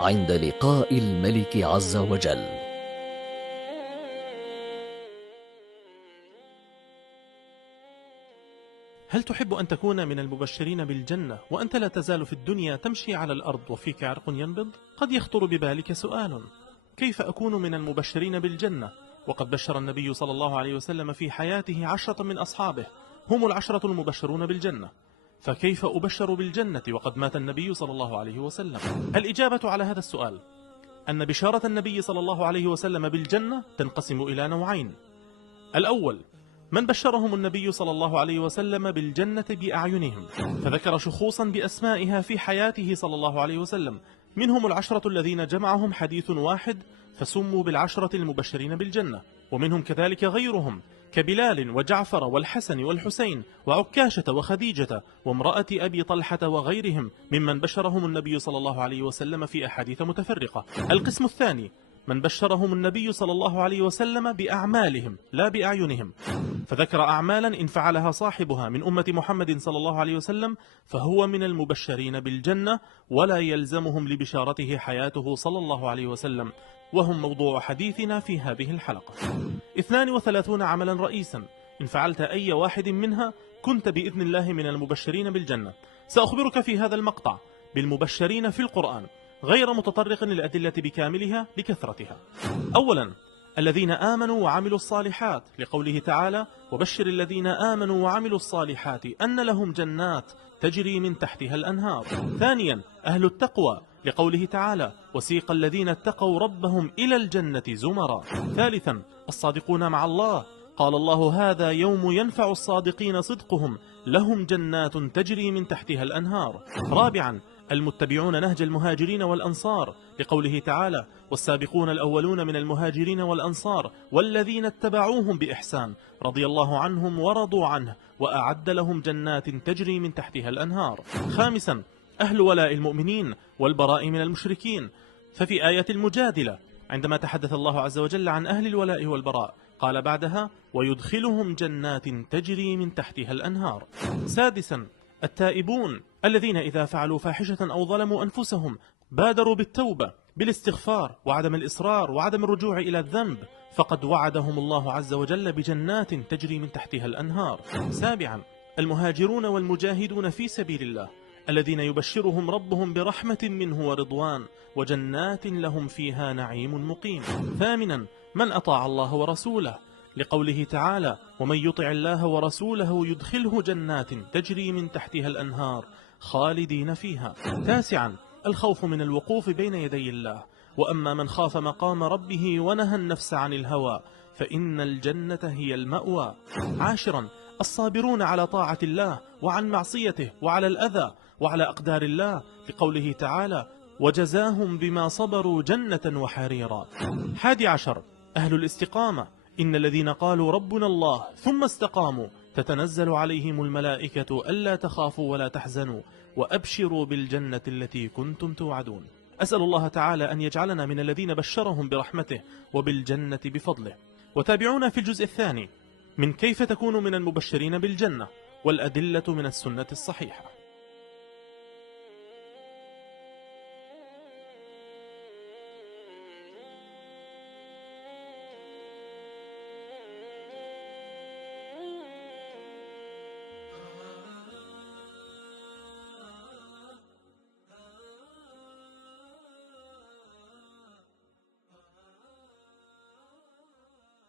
عند لقاء الملك عز وجل. هل تحب أن تكون من المبشرين بالجنة وأنت لا تزال في الدنيا تمشي على الأرض وفيك عرق ينبض؟ قد يخطر ببالك سؤال: كيف أكون من المبشرين بالجنة وقد بشر النبي صلى الله عليه وسلم في حياته 10 من أصحابه هم ال10 المبشرون بالجنة، فكيف أبشر بالجنة وقد مات النبي صلى الله عليه وسلم؟ الإجابة على هذا السؤال أن بشارة النبي صلى الله عليه وسلم بالجنة تنقسم إلى نوعين. الأول من بشرهم النبي صلى الله عليه وسلم بالجنة بأعينهم، فذكر شخوصا بأسمائها في حياته صلى الله عليه وسلم، منهم ال10 الذين جمعهم حديث واحد فسموا بال10 المبشرين بالجنة، ومنهم كذلك غيرهم كبلال وجعفر والحسن والحسين وعكاشة وخديجة وامرأة أبي طلحة وغيرهم ممن بشرهم النبي صلى الله عليه وسلم في أحاديث متفرقة. القسم الثاني من بشرهم النبي صلى الله عليه وسلم بأعمالهم لا بأعينهم، فذكر أعمالا إن فعلها صاحبها من أمة محمد صلى الله عليه وسلم فهو من المبشرين بالجنة ولا يلزمهم لبشارته حياته صلى الله عليه وسلم، وهم موضوع حديثنا في هذه الحلقة. 32 عملا رئيسا إن فعلت أي واحد منها كنت بإذن الله من المبشرين بالجنة. سأخبرك في هذا المقطع بالمبشرين في القرآن غير متطرق للأدلة بكاملها لكثرتها. أولا الذين آمنوا وعملوا الصالحات، لقوله تعالى: وبشر الذين آمنوا وعملوا الصالحات أن لهم جنات تجري من تحتها الأنهار. ثانيا أهل التقوى، لقوله تعالى: وسيق الذين اتقوا ربهم إلى الجنة زمرا. ثالثا الصادقون مع الله، قال الله: هذا يوم ينفع الصادقين صدقهم لهم جنات تجري من تحتها الأنهار. رابعا المتبعون نهج المهاجرين والأنصار، لقوله تعالى: والسابقون الأولون من المهاجرين والأنصار والذين اتبعوهم بإحسان رضي الله عنهم ورضوا عنه وأعد لهم جنات تجري من تحتها الأنهار. خامسا أهل ولاء المؤمنين والبراء من المشركين، ففي آية المجادلة عندما تحدث الله عز وجل عن أهل الولاء والبراء قال بعدها: ويدخلهم جنات تجري من تحتها الأنهار. سادسا التائبون الذين إذا فعلوا فاحشة أو ظلموا أنفسهم بادروا بالتوبة بالاستغفار وعدم الإصرار وعدم الرجوع إلى الذنب، فقد وعدهم الله عز وجل بجنات تجري من تحتها الأنهار. سابعا المهاجرون والمجاهدون في سبيل الله الذين يبشرهم ربهم برحمة منه ورضوان وجنات لهم فيها نعيم مقيم. ثامنا من أطاع الله ورسوله، لقوله تعالى: ومن يطع الله ورسوله يدخله جنات تجري من تحتها الأنهار خالدين فيها. تاسعا الخوف من الوقوف بين يدي الله، وأما من خاف مقام ربه ونهى النفس عن الهوى فإن الجنة هي المأوى. عاشرا الصابرون على طاعة الله وعن معصيته وعلى الأذى وعلى أقدار الله، لقوله تعالى: وجزاهم بما صبروا جنة وحريرا. 11 أهل الاستقامة، إن الذين قالوا ربنا الله ثم استقاموا تتنزل عليهم الملائكة ألا تخافوا ولا تحزنوا وأبشروا بالجنة التي كنتم توعدون. أسأل الله تعالى أن يجعلنا من الذين بشرهم برحمته وبالجنة بفضله. وتابعونا في الجزء الثاني من كيف تكون من المبشرين بالجنة والأدلة من السنة الصحيحة.